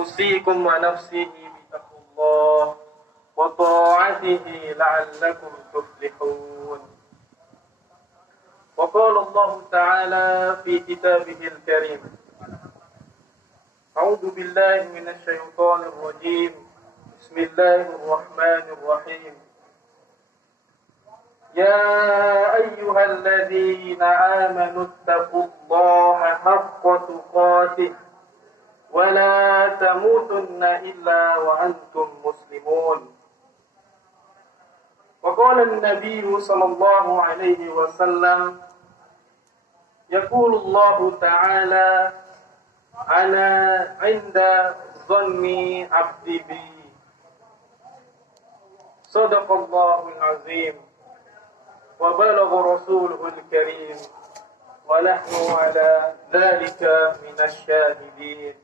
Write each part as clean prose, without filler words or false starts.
أوصيكم ونفسي بتقوى الله وطاعته لعلكم تفلحون. وقال الله تعالى في كتابه الكريم: أعوذ بالله من الشيطان الرجيم. بسم الله الرحمن الرحيم. يا أيها الذين آمنوا اتقوا الله حق تقاته ولا تموتن إلا وأنتم مسلمون. وقال النبي صلى الله عليه وسلم: يقول الله تعالى: أنا عند ظن عبدي بي. صدق الله العظيم وبلغ رسوله الكريم ونحن على ذلك من الشاهدين.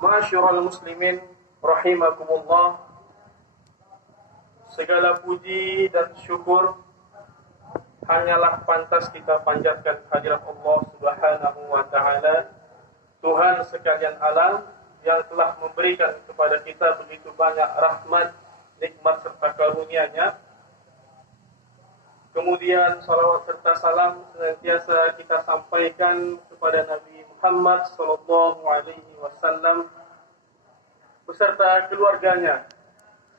Ma'asyiral muslimin rahimakumullah, segala puji dan syukur hanyalah pantas kita panjatkan hadirat Allah Subhanahu wa taala, Tuhan sekalian alam yang telah memberikan kepada kita begitu banyak rahmat, nikmat serta karunia-Nya. Kemudian salawat serta salam senantiasa kita sampaikan kepada Nabi Muhammad sallallahu alaihi wasallam beserta keluarganya,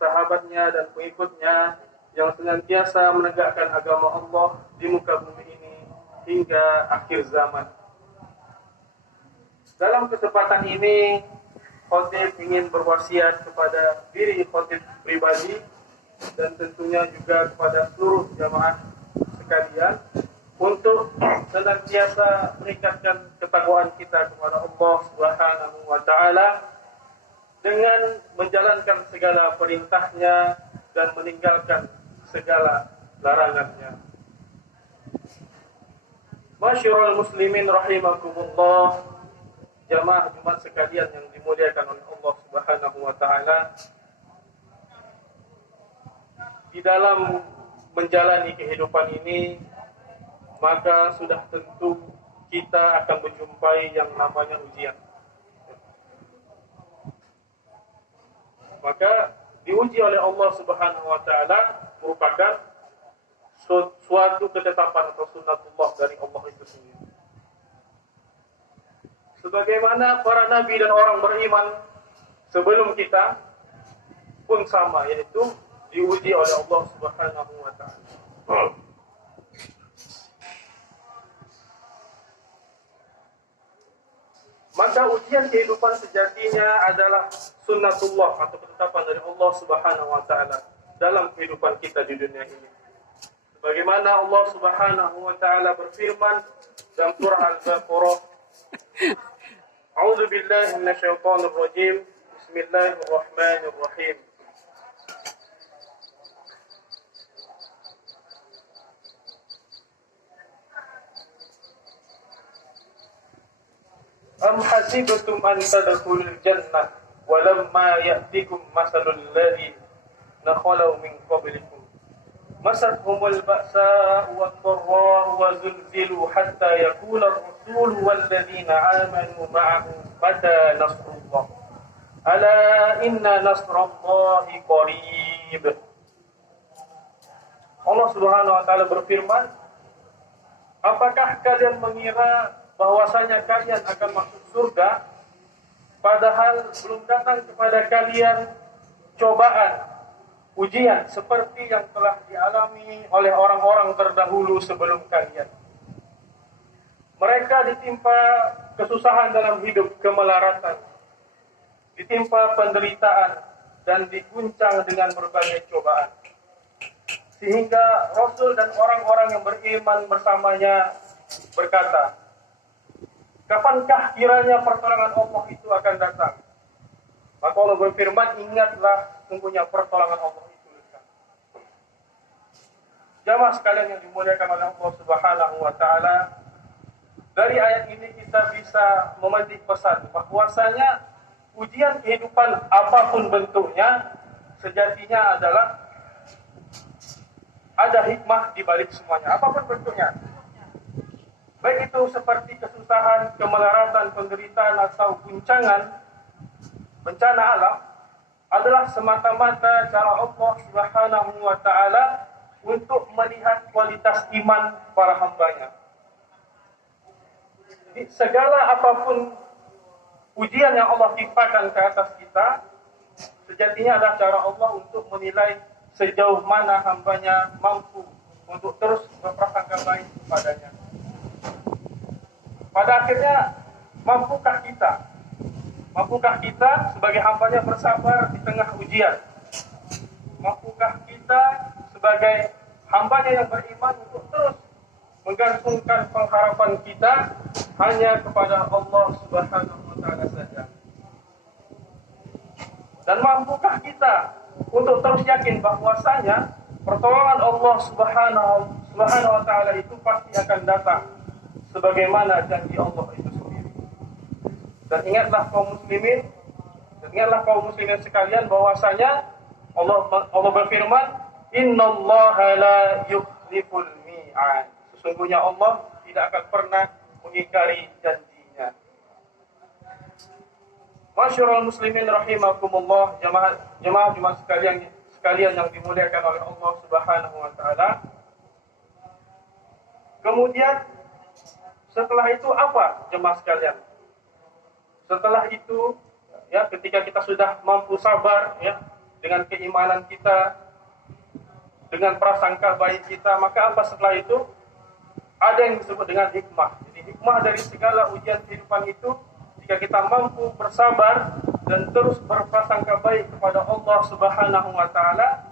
sahabatnya dan pengikutnya yang senantiasa menegakkan agama Allah di muka bumi ini hingga akhir zaman. Dalam kesempatan ini, khotib ingin berwasiat kepada diri khotib pribadi dan tentunya juga kepada seluruh jamaah sekalian untuk senantiasa meningkatkan ketakwaan kita kepada Allah Subhanahu wa taala dengan menjalankan segala perintahnya dan meninggalkan segala larangannya. Ma'asyiral muslimin rahimakumullah, jamaah Jumat sekalian yang dimuliakan oleh Allah Subhanahu wa taala. Di dalam menjalani kehidupan ini, maka sudah tentu kita akan menjumpai yang namanya ujian. Maka diuji oleh Allah Subhanahu wa taala merupakan suatu ketetapan atau sunnatullah dari Allah itu sendiri. Sebagaimana para nabi dan orang beriman sebelum kita pun sama, yaitu diuji oleh Allah Subhanahu wa taala. Maka ujian kehidupan sejatinya adalah sunnatullah atau ketetapan dari Allah Subhanahu wa taala dalam kehidupan kita di dunia ini. Sebagaimana Allah Subhanahu wa taala berfirman dalam surah Al-Baqarah, A'udzu billahi minasyaitonir rajim. Bismillahirrahmanirrahim. Am hasibtum an tadkhulul jannah walamma ya'tikum masalul ladzina khalu min qablikum masathumul ba'sa'u wad-dharra'u wa zulzilu hatta yaqula ar-rasulu wal ladzina amanu ma'ahu mata nasrullah ala inna nasrallahi qarib. Allah Subhanahu wa taala berfirman, apakah kalian mengira bahwasanya kalian akan masuk surga padahal belum datang kepada kalian cobaan, ujian seperti yang telah dialami oleh orang-orang terdahulu sebelum kalian. Mereka ditimpa kesusahan dalam hidup, kemelaratan, ditimpa penderitaan dan diguncang dengan berbagai cobaan. Sehingga Rasul dan orang-orang yang beriman bersamanya berkata, kapankah kiranya pertolongan Allah itu akan datang? Maka Allah berfirman, ingatlah sungguhnya pertolongan Allah itu dekat. Jamaah sekalian yang dimuliakan oleh Allah Subhanahu wa taala, dari ayat ini kita bisa memetik pesan bahwasanya ujian kehidupan apapun bentuknya sejatinya adalah ada hikmah di balik semuanya, apapun bentuknya. baik itu seperti kesusahan, kemelaratan, penderitaan, atau guncangan, bencana alam, adalah semata-mata cara Allah Subhanahu wa Ta'ala untuk melihat kualitas iman para hambanya. Jadi, segala apapun ujian yang Allah timpakan ke atas kita, sejatinya adalah cara Allah untuk menilai sejauh mana hambanya mampu untuk terus berprasangka baik kepadanya. Pada akhirnya, mampukah kita sebagai hambanya bersabar di tengah ujian? Mampukah kita sebagai hambanya yang beriman untuk terus menggantungkan pengharapan kita hanya kepada Allah Subhanahu wa Ta'ala saja? Dan mampukah kita untuk terus yakin bahwasanya pertolongan Allah Subhanahu wa Ta'ala itu pasti akan datang sebagaimana janji Allah itu sendiri? Dan ingatlah kaum muslimin sekalian bahwasanya Allah berfirman, innallaha la yukhliful mi'ad. Sesungguhnya Allah tidak akan pernah mengingkari janjinya. Masyarul muslimin rahimakumullah, jemaah sekalian yang dimuliakan oleh Allah Subhanahu wa Ta'ala. Kemudian setelah itu apa, jemaah sekalian? Setelah itu, ya, ketika kita sudah mampu sabar, ya, dengan keimanan kita, dengan prasangka baik kita, maka apa setelah itu? Ada yang disebut dengan hikmah. Jadi hikmah dari segala ujian kehidupan itu, jika kita mampu bersabar dan terus berprasangka baik kepada Allah Subhanahu wa Ta'ala,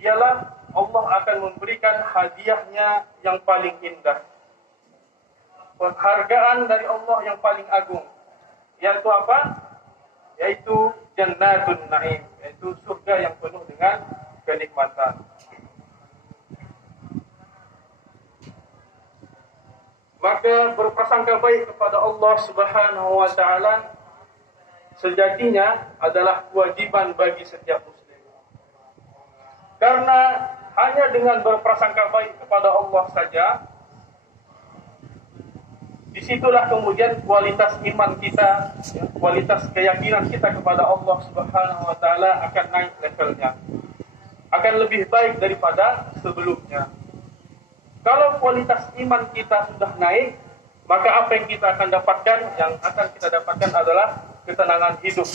ialah Allah akan memberikan hadiahnya yang paling indah, penghargaan dari Allah yang paling agung, yaitu apa? Yaitu Jannatun Naim, yaitu surga yang penuh dengan kenikmatan. Maka berprasangka baik kepada Allah Subhanahu wa Ta'ala sejatinya adalah kewajiban bagi setiap muslim. Karena hanya dengan berprasangka baik kepada Allah saja, disitulah kemudian kualitas iman kita, ya, kualitas keyakinan kita kepada Allah Subhanahu wa Ta'ala akan naik levelnya, akan lebih baik daripada sebelumnya. Kalau kualitas iman kita sudah naik, maka apa yang kita akan dapatkan? Yang akan kita dapatkan adalah ketenangan hidup.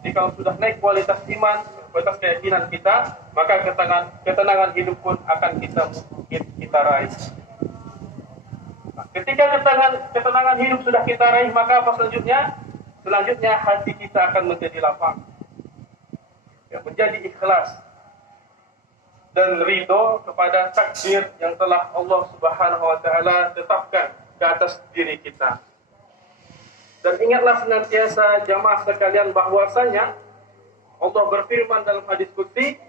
Jadi kalau sudah naik kualitas iman, kualitas keyakinan kita, maka ketenangan hidup pun akan kita raih. Nah, ketika ketenangan hidup sudah kita raih, maka apa selanjutnya? Selanjutnya hati kita akan menjadi lapang, ya, menjadi ikhlas dan ridho kepada takdir yang telah Allah Subhanahu wa Ta'ala tetapkan ke atas diri kita. Dan ingatlah senantiasa jamaah sekalian bahwasanya Allah berfirman dalam hadis qudsi,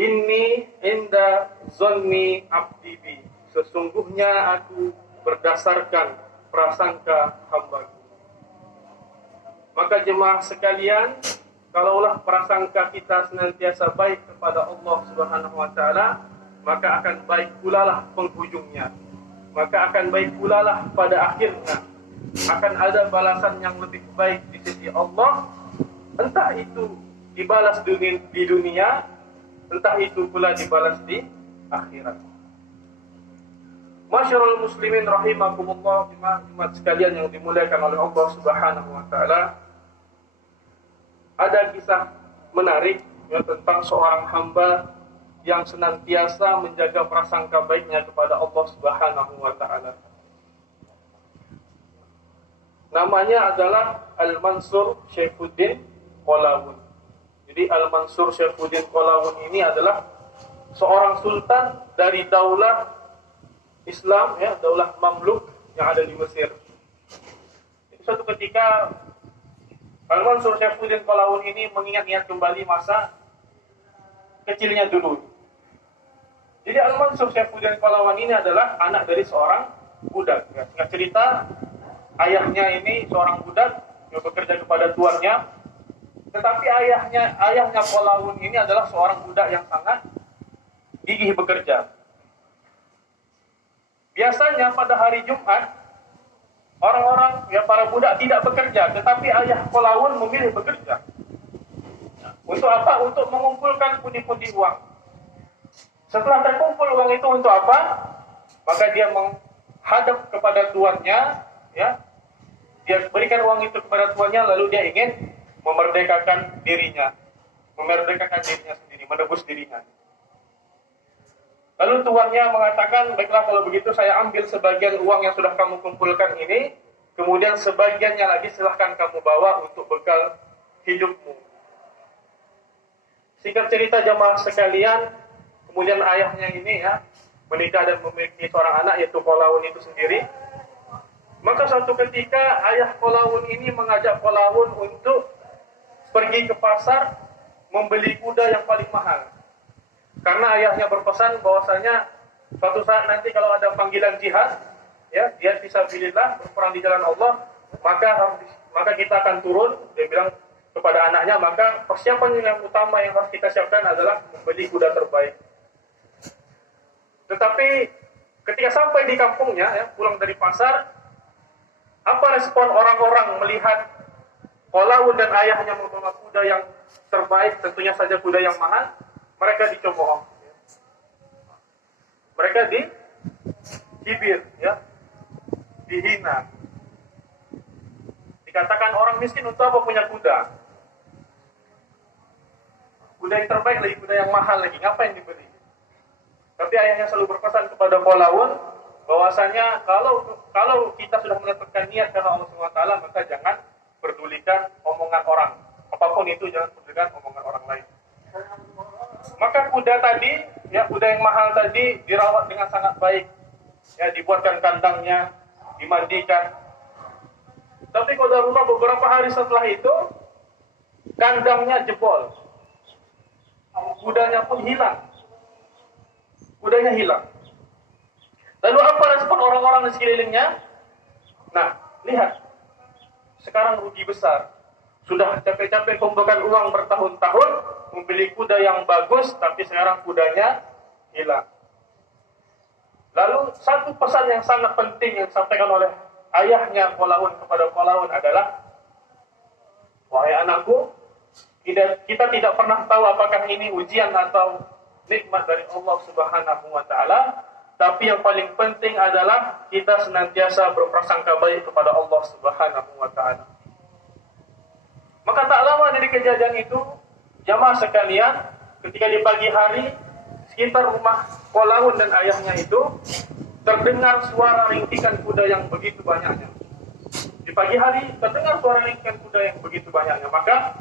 inni inda zonni abdi bi, sesungguhnya aku berdasarkan prasangka hambaku. Maka jemaah sekalian, kalaulah prasangka kita senantiasa baik kepada Allah Subhanahu wa Ta'ala, maka akan baik pula lah penghujungnya. Maka akan baik pula lah pada akhirnya. Akan ada balasan yang lebih baik di sisi Allah, entah itu dibalas di dunia, entah itu pula dibalas di akhirat. Masyarul muslimin rahimakumullah, jemaah sekalian yang dimuliakan oleh Allah Subhanahu wa Ta'ala. Ada kisah menarik, ya, tentang seorang hamba yang senantiasa menjaga prasangka baiknya kepada Allah Subhanahu wa Ta'ala. Namanya adalah Al-Mansur Syaifuddin Qalawun. Jadi Al-Mansur Syaifuddin Qalawun ini adalah seorang sultan dari daulah Islam, ya, daulah Mamluk yang ada di Mesir. Suatu ketika Al-Mansur Syaifuddin Qalawun ini mengingat-ingat kembali masa kecilnya dulu. Jadi Al-Mansur Syaifuddin Qalawun ini adalah anak dari seorang budak. Ya, singkat cerita, ayahnya ini seorang budak yang bekerja kepada tuannya. Tetapi ayahnya Qalawun ini adalah seorang budak yang sangat gigih bekerja. Biasanya pada hari Jumat, orang-orang, para budak tidak bekerja, tetapi ayah Kolawun memilih bekerja. Untuk apa? Untuk mengumpulkan pundi-pundi uang. Setelah terkumpul uang itu untuk apa? Maka dia menghadap kepada tuannya, dia berikan uang itu kepada tuannya, lalu dia ingin memerdekakan dirinya sendiri, menebus dirinya. Lalu tuannya mengatakan, baiklah kalau begitu saya ambil sebagian uang yang sudah kamu kumpulkan ini, kemudian sebagiannya lagi silahkan kamu bawa untuk bekal hidupmu. Singkat cerita jamaah sekalian, kemudian ayahnya ini menikah dan memiliki seorang anak, yaitu Kolawun itu sendiri. Maka suatu ketika ayah Kolawun ini mengajak Kolawun untuk pergi ke pasar membeli kuda yang paling mahal. Karena ayahnya berpesan bahwasanya suatu saat nanti kalau ada panggilan jihad, dia fisabilillah berperang di jalan Allah, maka kita akan turun. Dia bilang kepada anaknya, maka persiapan yang utama yang harus kita siapkan adalah membeli kuda terbaik. Tetapi ketika sampai di kampungnya, pulang dari pasar, apa respon orang-orang melihat Kolawun dan ayahnya membawa kuda yang terbaik, tentunya saja kuda yang mahal? Mereka dicemooh, mereka dicibir, dihina. Dikatakan orang miskin untuk apa punya kuda? Kuda yang terbaik lagi, kuda yang mahal lagi, ngapain dibeli? Tapi ayahnya selalu berpesan kepada Kolawun bahwasanya kalau kita sudah menetapkan niat karena Allah SWT, maka jangan pedulikan omongan orang. Apapun itu jangan pedulikan omongan orang lain. Maka kuda tadi, kuda yang mahal tadi dirawat dengan sangat baik. Dibuatkan kandangnya, dimandikan. Tapi qadarullah beberapa hari setelah itu, kandangnya jebol. Kudanya pun hilang. Kudanya hilang. Lalu apa respon orang-orang di sekelilingnya? Nah, lihat. Sekarang rugi besar. Sudah capek-capek kumpulkan uang bertahun-tahun, membeli kuda yang bagus, tapi sekarang kudanya hilang. Lalu satu pesan yang sangat penting yang disampaikan oleh ayahnya Kolawun kepada Kolawun adalah, wahai anakku, kita tidak pernah tahu apakah ini ujian atau nikmat dari Allah Subhanahu wa Ta'ala, tapi yang paling penting adalah kita senantiasa berprasangka baik kepada Allah Subhanahu wa Ta'ala. Maka tak lama dari kejadian itu, jamaah sekalian, ketika di pagi hari, sekitar rumah Kolawun dan ayahnya itu, terdengar suara ringkikan kuda yang begitu banyaknya. Di pagi hari, terdengar suara ringkikan kuda yang begitu banyaknya. Maka,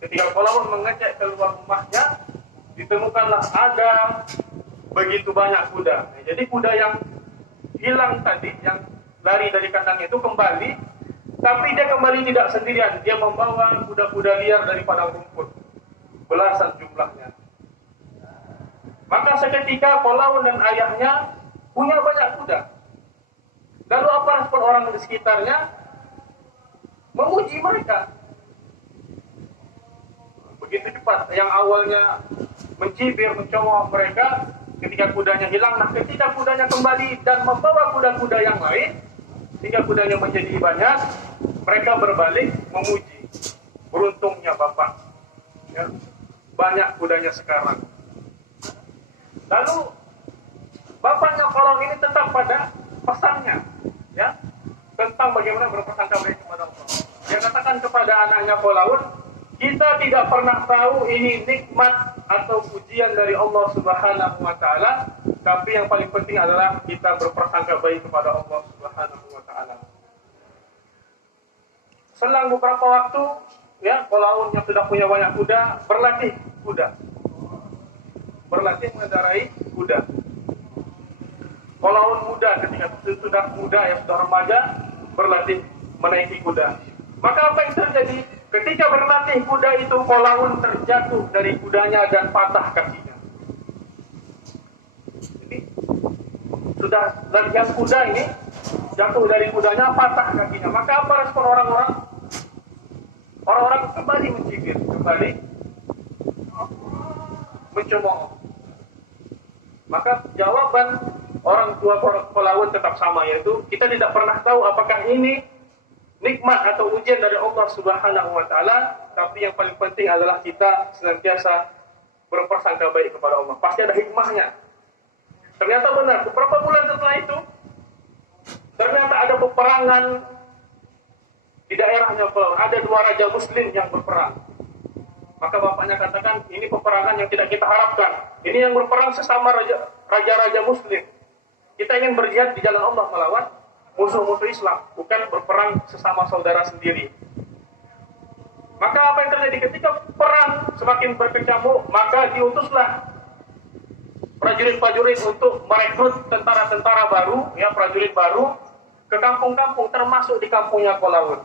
ketika Kolawun mengecek keluar rumahnya, ditemukanlah ada begitu banyak kuda. Jadi kuda yang hilang tadi, yang lari dari kandangnya itu kembali. Tapi dia kembali tidak sendirian. Dia membawa kuda-kuda liar dari padang rumput. Belasan jumlahnya. Maka seketika Kolawun dan ayahnya punya banyak kuda. Lalu apa respon orang di sekitarnya? Memuji mereka. Begitu cepat. Yang awalnya mencibir, mencemooh mereka, ketika kudanya hilang. Nah, ketika kudanya kembali dan membawa kuda-kuda yang lain, sehingga kudanya menjadi banyak, mereka berbalik memuji. Beruntungnya Bapak, banyak kudanya sekarang. Lalu bapaknya Kolawun ini tetap pada pesannya, tentang bagaimana berprasangka baik kepada Allah. Dia katakan kepada anaknya Kolawun, kita tidak pernah tahu ini nikmat atau ujian dari Allah Subhanahu wa Ta'ala, tapi yang paling penting adalah kita berprasangka baik kepada Allah Subhanahu wa Ta'ala. Selang beberapa waktu, Kolawun yang sudah punya banyak kuda berlatih kuda, berlatih mengendarai kuda. Kolawun muda ketika sudah muda, sudah remaja, berlatih menaiki kuda. Maka apa yang terjadi? Ketika berlatih kuda itu, Kolawun terjatuh dari kudanya dan patah kakinya. Jadi sudah latihan kuda ini, jatuh dari kudanya, patah kakinya. Maka apa respon orang-orang? Orang-orang kembali mencibir, kembali mencemooh. Maka jawaban orang tua Kolawun tetap sama, yaitu kita tidak pernah tahu apakah ini nikmat atau ujian dari Allah Subhanahu wa taala, tapi yang paling penting adalah kita senantiasa berprasangka baik kepada Allah. Pasti ada hikmahnya. Ternyata benar, beberapa bulan setelah itu ternyata ada peperangan di daerahnya Kolawun. Ada 2 raja muslim yang berperang. Maka bapaknya katakan, ini peperangan yang tidak kita harapkan. Ini yang berperang sesama raja-raja muslim. Kita ingin berjihad di jalan Allah melawan musuh-musuh Islam, bukan berperang sesama saudara sendiri. Maka apa yang terjadi ketika perang semakin berkecamuk, maka diutuslah prajurit-prajurit untuk merekrut tentara-tentara baru, ya prajurit baru ke kampung-kampung, termasuk di kampungnya Kolawun.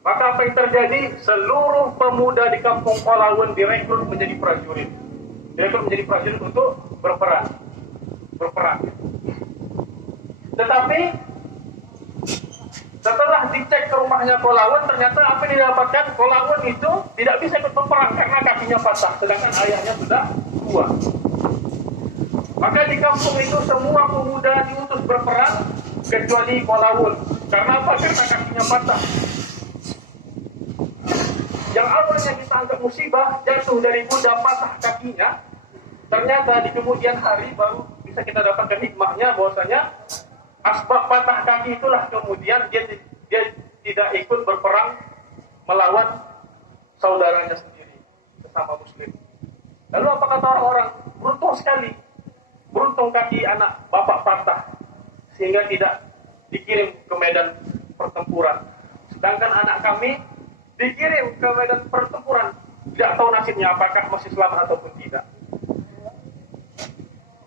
Maka apa yang terjadi? Seluruh pemuda di kampung Kolawun direkrut menjadi prajurit. Direkrut menjadi prajurit untuk berperang. Tetapi setelah dicek ke rumahnya Kolawun, ternyata apa yang didapatkan, Kolawun itu tidak bisa ikut berperang karena kakinya patah, sedangkan ayahnya sudah tua. Maka di kampung itu semua pemuda diutus berperang kecuali Kolawun. Karena apa? Karena kakinya patah. Yang awalnya kita anggap musibah, jatuh dari kuda patah kakinya, ternyata di kemudian hari baru bisa kita dapatkan hikmahnya bahwasanya asbab patah kaki itulah kemudian dia tidak ikut berperang melawan saudaranya sendiri, sesama muslim. Lalu apa kata orang-orang? Beruntung sekali. Beruntung kaki anak bapak patah sehingga tidak dikirim ke medan pertempuran. Sedangkan anak kami dikirim ke medan pertempuran, tidak tahu nasibnya apakah masih selamat ataupun tidak.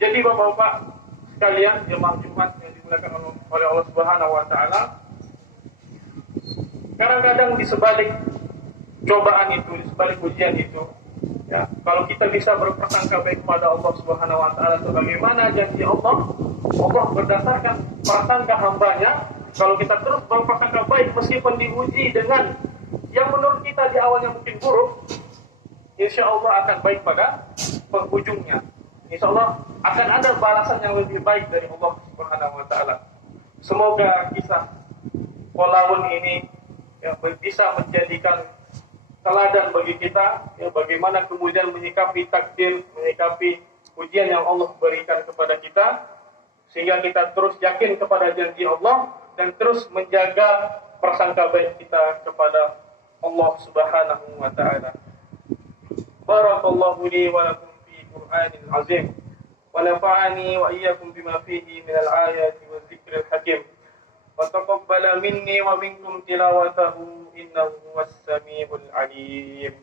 Jadi bapak-bapak sekalian, jemaah Jumat yang dimuliakan oleh Allah Subhanahu wa taala, kadang-kadang di sebalik cobaan itu, di sebalik ujian itu, ya, kalau kita bisa berprasangka baik kepada Allah Subhanahu wa taala, sebagaimana janji Allah berdasarkan prasangka hambanya, kalau kita terus berprasangka baik meskipun diuji dengan yang menurut kita di awalnya mungkin buruk, insya Allah akan baik pada penghujungnya. Insya Allah akan ada balasan yang lebih baik dari Allah Subhanahu wa taala. Semoga kisah Kolawun ini ya, bisa menjadikan teladan bagi kita, ya, bagaimana kemudian menyikapi takdir, menyikapi ujian yang Allah berikan kepada kita, sehingga kita terus yakin kepada janji Allah dan terus menjaga prasangka baik kita kepada Allah Subhanahu wa taala. Barakallahu li wa lakum fi Qur'anil azim wa nafa'ani wa iyyakum bima fihi min al-ayati wa dzikril hakim. Wa taqabbala minni wa minkum tilawatahu innahu was-sami'ul 'alim.